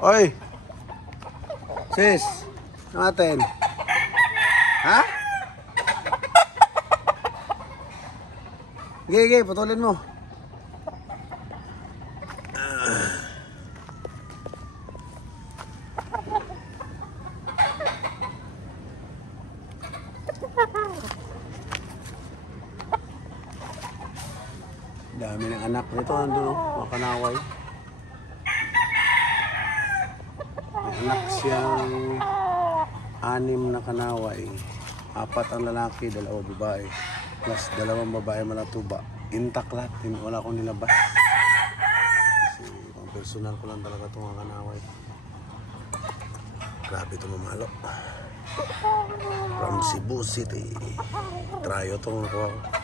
Oy! Sis! Natin! Ha? Gigi, putulin mo. Dami ng anak nito, nandun, mga kanaway. May anak siyang 6 na kanaway. 4 ang lalaki, 2 babae. Plus 2 babae malatuba. Intact lahat, wala akong nilabas. Kasi pang personal ko lang talaga itong mga kanaway. Grabe ito mamalo. From Cebu City. Trayo itong nakuha ko.